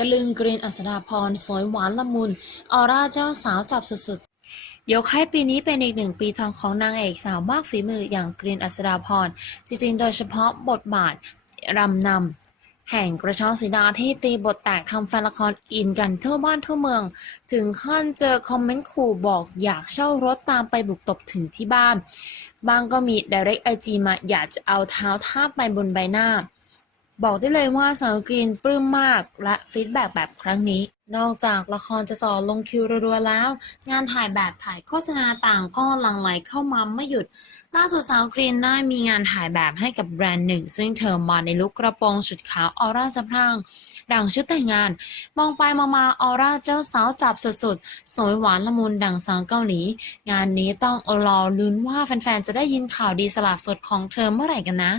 ตะลึงกรีนอัศดาพร สวยหวานละมุน ออร่าเจ้าสาวจับสุดๆ ยกให้ปีนี้เป็นอีกหนึ่งปีทองของนางเอกสาวมากฝีมืออย่างกรีนอัศดาพร จริงๆ โดยเฉพาะบทบาทรำนำแห่งกระชอกสีดาที่ตีบทแตกทำแฟนละครอินกันทั่วบ้านทั่วเมือง ถึงขั้นเจอคอมเมนต์ขู่บอกอยากเช่ารถตามไปบุกตบถึงที่บ้าน บางก็มี direct IG มาอยากจะเอาเท้าทาบไปบนใบหน้า บอกได้เลยว่าสาวกรีนปลื้มมากและฟีดแบ็กแบบครั้งนี้ นอกจากละครจะจ่อลงคิวรัวๆแล้ว งานถ่ายแบบถ่ายโฆษณาต่างก็หลั่งไหลเข้ามาไม่หยุด ล่าสุดสาวกรีนได้มีงานถ่ายแบบให้กับแบรนด์หนึ่ง ซึ่งเธอมาในลุคกระโปรงชุดขาวออร่าสะพรั่งดังชุดแต่งงาน มองไปมองมาออร่าเจ้าสาวจับสุดๆ สวยหวานละมุนดังสาวเกาหลี งานนี้ต้องรอลุ้นว่าแฟนๆ จะได้ยินข่าวดีสละสดของเธอเมื่อไหร่กันนะ